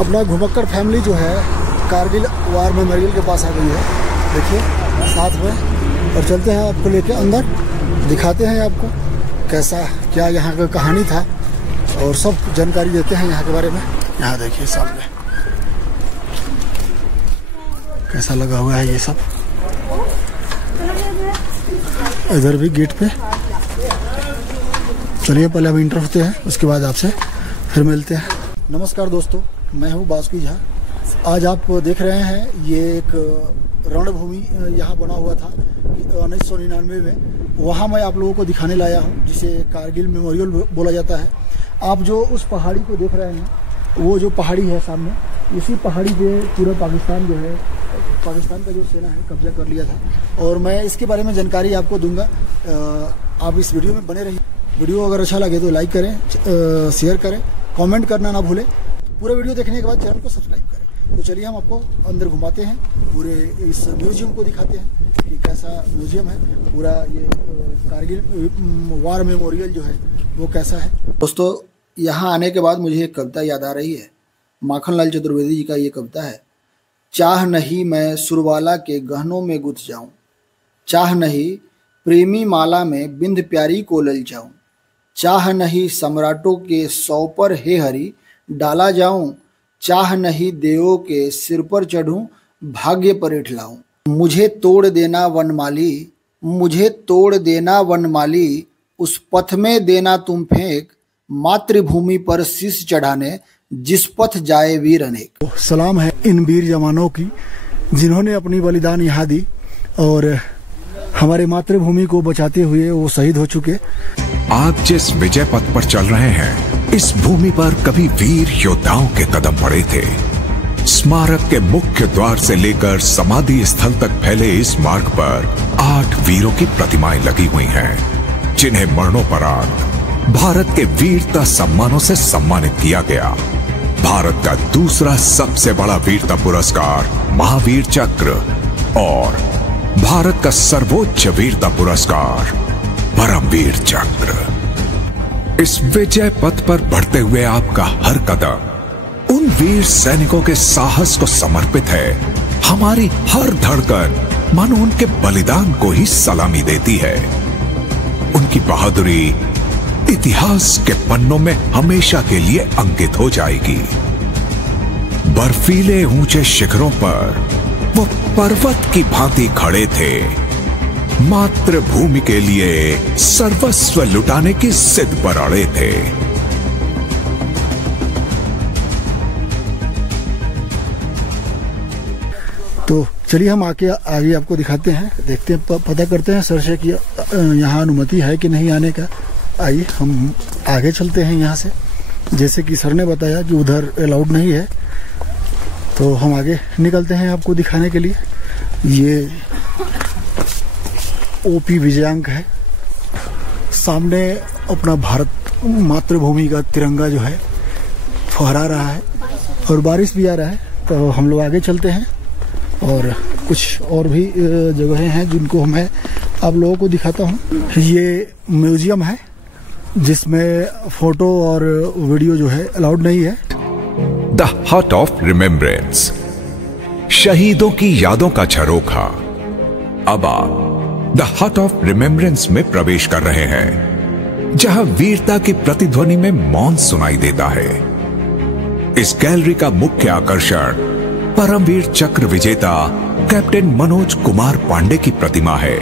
अपना घुमक्कड़ फैमिली जो है कारगिल वार मेमोरियल के पास आ गई है, देखिए साथ में। और चलते हैं आपको लेके अंदर, दिखाते हैं आपको कैसा क्या यहाँ का कहानी था और सब जानकारी देते हैं यहाँ के बारे में। यहाँ देखिए सामने कैसा लगा हुआ है ये सब। इधर भी गेट पे। चलिए पहले हम इंटर होते हैं, उसके बाद आपसे फिर मिलते हैं। नमस्कार दोस्तों, मैं हूँ बासुकी झा। आज आप देख रहे हैं ये एक रणभूमि यहाँ बना हुआ था 1999 में। वहाँ मैं आप लोगों को दिखाने लाया हूँ, जिसे कारगिल मेमोरियल बोला जाता है। आप जो उस पहाड़ी को देख रहे हैं, वो जो पहाड़ी है सामने, इसी पहाड़ी पे पूरा पाकिस्तान जो है, पाकिस्तान का जो सेना है कब्जा कर लिया था। और मैं इसके बारे में जानकारी आपको दूंगा। आप इस वीडियो में बने रहिए। वीडियो अगर अच्छा लगे तो लाइक करें, शेयर करें, कमेंट करना ना भूलें। पूरा वीडियो देखने के बाद चैनल को सब्सक्राइब करें। तो चलिए हम आपको अंदर घुमाते हैं, पूरे इस म्यूजियम को दिखाते हैं कि कैसा म्यूजियम है। पूरा ये कारगिल वार मेमोरियल जो है वो कैसा है। दोस्तों, यहाँ आने के बाद मुझे एक कविता याद आ रही है। माखनलाल चतुर्वेदी जी का ये कविता है। चाह नहीं मैं सुरवाला के गहनों में गुथ जाऊं, चाह नहीं प्रेमी माला में बिंद प्यारी को ललचाऊं, चाह नहीं सम्राटों के सौ पर हे हरि डाला जाऊं, चाह नहीं देवों के सिर पर चढ़ूं भाग्य पर इठलाऊं। मुझे तोड़ देना वनमाली, मुझे तोड़ देना वनमाली, उस पथ में देना तुम फेंक, मातृभूमि पर शीश चढ़ाने जिस पथ जाए वीर अनेक। सलाम है इन वीर जवानों की जिन्होंने अपनी बलिदान यहाँ दी और हमारे मातृभूमि को बचाते हुए वो शहीद हो चुके। आप जिस विजय पथ पर चल रहे हैं, इस भूमि पर कभी वीर योद्धाओं के कदम पड़े थे। स्मारक के मुख्य द्वार से लेकर समाधि स्थल तक फैले इस मार्ग पर 8 वीरों की प्रतिमाएं लगी हुई हैं, जिन्हें मरणोपरांत भारत के वीरता सम्मानों से सम्मानित किया गया। भारत का दूसरा सबसे बड़ा वीरता पुरस्कार महावीर चक्र और भारत का सर्वोच्च वीरता पुरस्कार परमवीर चक्र। इस विजय पथ पर बढ़ते हुए आपका हर कदम उन वीर सैनिकों के साहस को समर्पित है। हमारी हर धड़कन मानो उनके बलिदान को ही सलामी देती है। उनकी बहादुरी इतिहास के पन्नों में हमेशा के लिए अंकित हो जाएगी। बर्फीले ऊंचे शिखरों पर वो पर्वत की भांति खड़े थे, मातृभूमि के लिए सर्वस्व लुटाने की जिद पर अड़े थे। तो चलिए हम आगे आपको दिखाते हैं, देखते हैं, पता करते हैं सर से कि यहाँ अनुमति है कि नहीं आने का। आइए हम आगे चलते हैं यहाँ से। जैसे कि सर ने बताया कि उधर अलाउड नहीं है, तो हम आगे निकलते हैं आपको दिखाने के लिए। ये ओपी विजयांक है। सामने अपना भारत मातृभूमि का तिरंगा जो है फहरा रहा है और बारिश भी आ रहा है। तो हम लोग आगे चलते हैं और कुछ और भी जगहें हैं जिनको मैं आप लोगों को दिखाता हूँ। ये म्यूजियम है जिसमें फोटो और वीडियो जो है अलाउड नहीं है। द हार्ट ऑफ रिमेम्बरेंस, शहीदों की यादों का झरोखा। अब आप द हार्ट ऑफ रिमेम्बरेंस में प्रवेश कर रहे हैं, जहां वीरता की प्रतिध्वनि में मौन सुनाई देता है। इस गैलरी का मुख्य आकर्षण परमवीर चक्र विजेता कैप्टन मनोज कुमार पांडे की प्रतिमा है।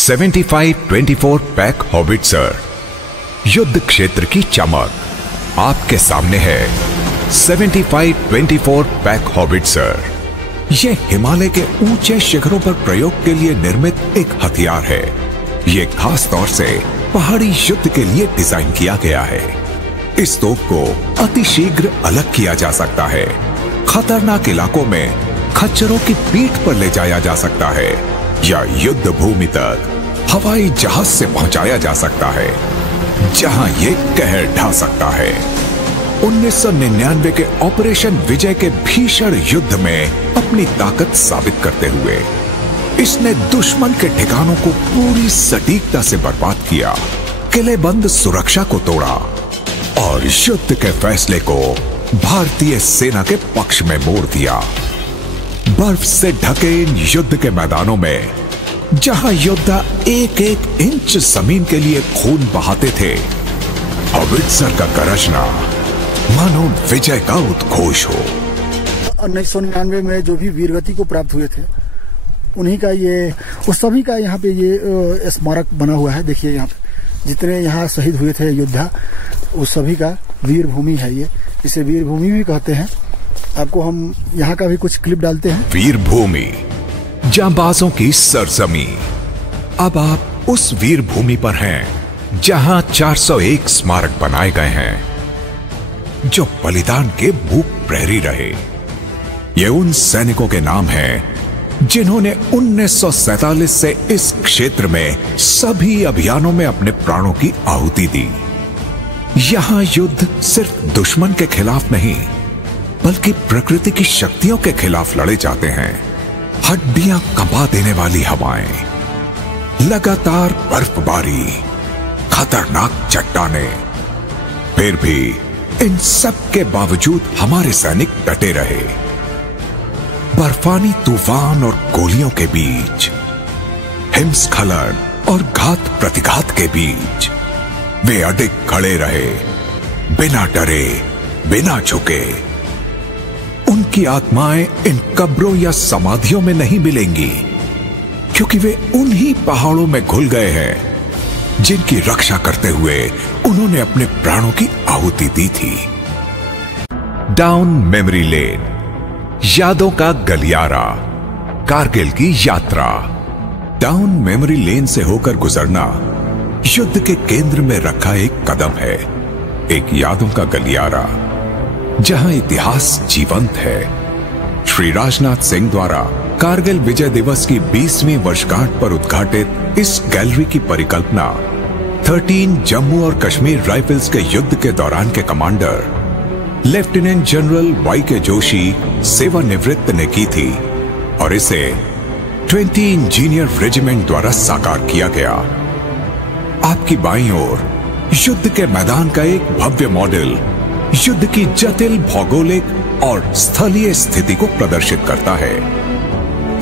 75-24 पैक हॉविट्जर। युद्ध क्षेत्र की चमक आपके सामने है। 75-24 पैक हॉविट्जर ये हिमालय के ऊंचे शिखरों पर प्रयोग के लिए निर्मित एक हथियार है। ये खास तौर से पहाड़ी युद्ध के लिए डिजाइन किया गया है। इस तोप को अतिशीघ्र अलग किया जा सकता है। खतरनाक इलाकों में खच्चरों की पीठ पर ले जाया जा सकता है या युद्ध भूमि तक हवाई जहाज से पहुंचाया जा सकता है, जहां ये कहर ढा सकता है। 1999 के ऑपरेशन विजय के भीषण युद्ध में अपनी ताकत साबित करते हुए इसने दुश्मन के ठिकानों को पूरी सटीकता से बर्बाद किया, किलेबंद सुरक्षा को तोड़ा और युद्ध के फैसले को भारतीय सेना के पक्ष में मोड़ दिया। बर्फ से ढके इन युद्ध के मैदानों में जहां योद्धा एक एक इंच जमीन के लिए खून बहाते थे, हॉविट्जर का गरजना मानो विजय का उद्घोष हो। 1999 में जो भी वीरगति को प्राप्त हुए थे उन्हीं का ये, उस सभी का यहाँ पे ये स्मारक बना हुआ है। देखिए यहाँ पे जितने यहाँ शहीद हुए थे योद्धा, उस सभी का वीर भूमि है ये। इसे वीर भूमि भी कहते हैं। आपको हम यहाँ का भी कुछ क्लिप डालते हैं। वीर भूमि, जांबाजों की सरजमी। अब आप उस वीर भूमि पर हैं जहां 401 स्मारक बनाए गए हैं जो बलिदान के मूक प्रहरी रहे। ये उन सैनिकों के नाम हैं जिन्होंने 1947 से इस क्षेत्र में सभी अभियानों में अपने प्राणों की आहुति दी। यहां युद्ध सिर्फ दुश्मन के खिलाफ नहीं, बल्कि प्रकृति की शक्तियों के खिलाफ लड़े जाते हैं। हड्डियां कंपा देने वाली हवाएं, लगातार बर्फबारी, खतरनाक चट्टानें, फिर भी इन सब के बावजूद हमारे सैनिक डटे रहे। बर्फानी तूफान और गोलियों के बीच, हिमस्खलन और घात प्रतिघात के बीच वे अडिग खड़े रहे, बिना डरे, बिना झुके। उनकी आत्माएं इन कब्रों या समाधियों में नहीं मिलेंगी, क्योंकि वे उन्हीं पहाड़ों में घुल गए हैं जिनकी रक्षा करते हुए उन्होंने अपने प्राणों की आहुति दी थी। डाउन मेमोरी लेन, यादों का गलियारा, कारगिल की यात्रा। डाउन मेमोरी लेन से होकर गुजरना युद्ध के केंद्र में रखा एक कदम है, एक यादों का गलियारा जहां इतिहास जीवंत है। श्री राजनाथ सिंह द्वारा कारगिल विजय दिवस की 20वीं वर्षगांठ पर उद्घाटित इस गैलरी की परिकल्पना 13 जम्मू और कश्मीर राइफल्स के युद्ध के दौरान के कमांडर लेफ्टिनेंट जनरल वाई.के. जोशी सेवानिवृत्त ने की थी और इसे 20 इंजीनियर रेजिमेंट द्वारा साकार किया गया। आपकी बाईं ओर युद्ध के मैदान का एक भव्य मॉडल युद्ध की जटिल भौगोलिक और स्थलीय स्थिति को प्रदर्शित करता है।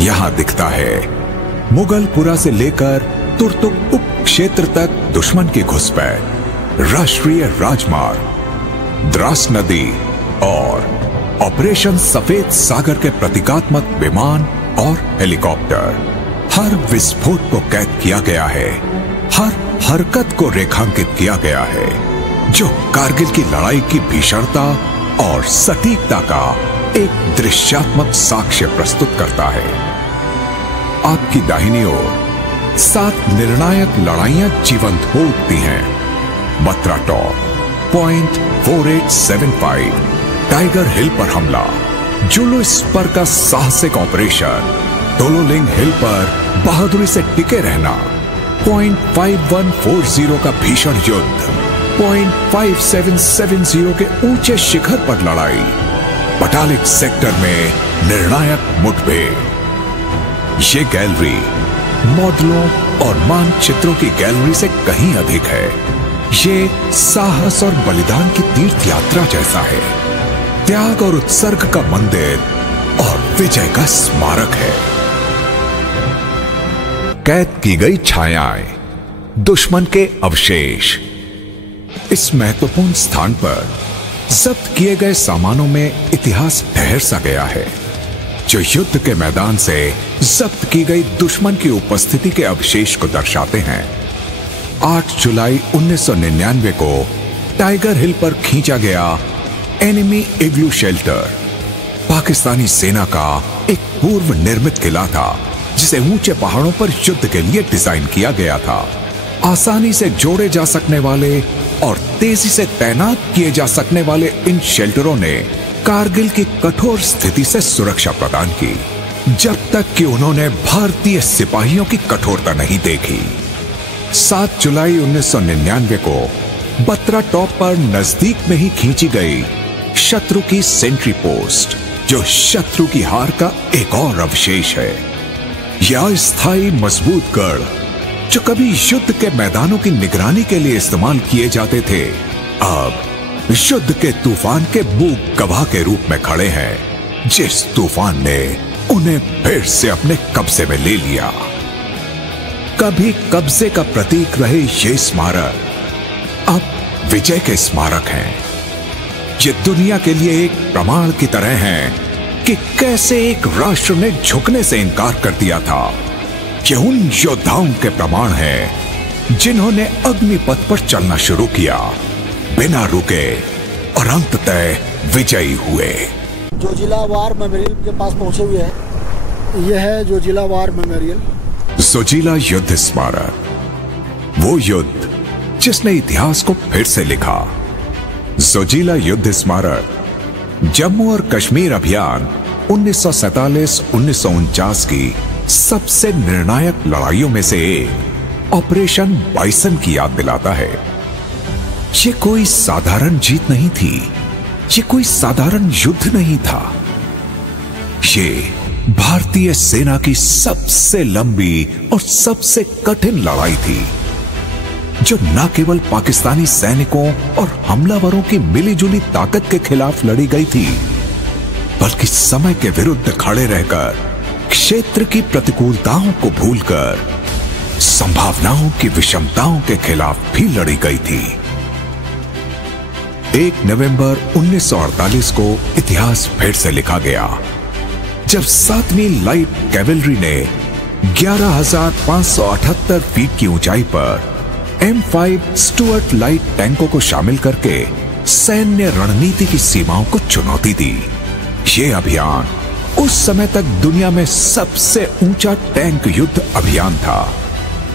यहां दिखता है मुगलपुरा से लेकर तुर्तुक उप क्षेत्र तक दुश्मन की घुसपैठ, राष्ट्रीय राजमार्ग, द्रास नदी और ऑपरेशन सफेद सागर के प्रतीकात्मक विमान और हेलीकॉप्टर। हर विस्फोट को कैद किया गया है, हर हरकत को रेखांकित किया गया है, जो कारगिल की लड़ाई की भीषणता और सटीकता का एक दृश्यात्मक साक्ष्य प्रस्तुत करता है। आपकी दाहिनी ओर 7 निर्णायक लड़ाइयां जीवंत हो उठती हैं। बत्रा टॉप, पॉइंट 4875, टाइगर हिल पर हमला, जुलू स्पर का साहसिक ऑपरेशन, टोलोलिंग हिल पर बहादुरी से टिके रहना, पॉइंट 5140 का भीषण युद्ध, पॉइंट 5770 के ऊंचे शिखर पर लड़ाई, बटालिक सेक्टर में निर्णायक मुठभेड़। ये गैलरी मॉडलों और मानचित्रों की गैलरी से कहीं अधिक है। ये साहस और बलिदान की तीर्थ यात्रा जैसा है, त्याग और उत्सर्ग का मंदिर और विजय का स्मारक है। कैद की गई छायाएं, दुश्मन के अवशेष। इस महत्वपूर्ण स्थान पर जब्त किए गए सामानों में इतिहास ठहर सा गया है। जो युद्ध के मैदान से जब्त की गई दुश्मन की उपस्थिति के अवशेष को दर्शाते हैं। 8 जुलाई 1999 को टाइगर हिल पर खींचा गया एनिमी इग्लू शेल्टर पाकिस्तानी सेना का एक पूर्व निर्मित किला था, जिसे ऊंचे पहाड़ों पर युद्ध के लिए डिजाइन किया गया था। आसानी से जोड़े जा सकने वाले और तेजी से तैनात किए जा सकने वाले इन शेल्टरों ने कारगिल की कठोर स्थिति से सुरक्षा प्रदान की, जब तक कि उन्होंने भारतीय सिपाहियों की कठोरता नहीं देखी। 7 जुलाई 1999 को बत्रा टॉप पर नजदीक में ही खींची गई शत्रु की सेंट्री पोस्ट, जो शत्रु की हार का एक और अवशेष है। यह अस्थायी मजबूत गढ़, जो कभी युद्ध के मैदानों की निगरानी के लिए इस्तेमाल किए जाते थे, अब युद्ध के तूफान के मूक गवाह के रूप में खड़े हैं, जिस तूफान ने उन्हें फिर से अपने कब्जे में ले लिया। कभी कब्जे का प्रतीक रहे ये स्मारक अब विजय के स्मारक हैं। ये दुनिया के लिए एक प्रमाण की तरह हैं कि कैसे एक राष्ट्र ने झुकने से इनकार कर दिया था। ये उन योद्धाओं के प्रमाण हैं जिन्होंने अग्निपथ पर चलना शुरू किया, बिना रुके, और अंततः विजयी हुए। जो जिला वार मेमोरियल के पास पहुंचे हुए हैं, यह है जो जिला वार मेमोरियल। जोजिला युद्ध स्मारक, वो युद्ध जिसने इतिहास को फिर से लिखा। जोजिला युद्ध स्मारक जम्मू और कश्मीर अभियान 1947-1949 की सबसे निर्णायक लड़ाइयों में से एक ऑपरेशन बाइसन की याद दिलाता है। ये कोई साधारण जीत नहीं थी, ये कोई साधारण युद्ध नहीं था। ये भारतीय सेना की सबसे लंबी और सबसे कठिन लड़ाई थी, जो न केवल पाकिस्तानी सैनिकों और हमलावरों की मिलीजुली ताकत के खिलाफ लड़ी गई थी, बल्कि समय के विरुद्ध खड़े रहकर क्षेत्र की प्रतिकूलताओं को भूलकर संभावनाओं की विषमताओं के खिलाफ भी लड़ी गई थी। 1 नवंबर 1948 को इतिहास फिर से लिखा गया, जब 7वीं लाइट कैवेलरी ने 11,578 फीट की ऊंचाई पर M5 स्टुअर्ट लाइट टैंकों को शामिल करके सैन्य रणनीति की सीमाओं को चुनौती दी। ये अभियान उस समय तक दुनिया में सबसे ऊंचा टैंक युद्ध अभियान था।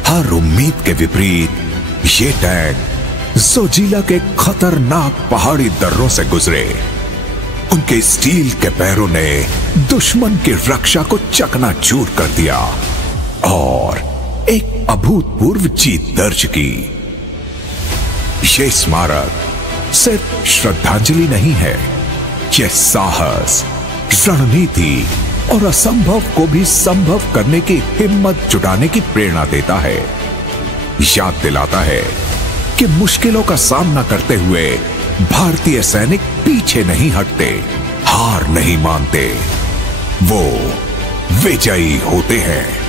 हर उम्मीद के विपरीत ये टैंक जोजिला के खतरनाक पहाड़ी दर्रों से गुजरे। उनके स्टील के पैरों ने दुश्मन की रक्षा को चकनाचूर कर दिया और एक अभूतपूर्व जीत दर्ज की। यह स्मारक सिर्फ श्रद्धांजलि नहीं है, यह साहस, रणनीति और असंभव को भी संभव करने की हिम्मत जुटाने की प्रेरणा देता है। याद दिलाता है कि मुश्किलों का सामना करते हुए भारतीय सैनिक पीछे नहीं हटते, हार नहीं मानते, वो विजयी होते हैं।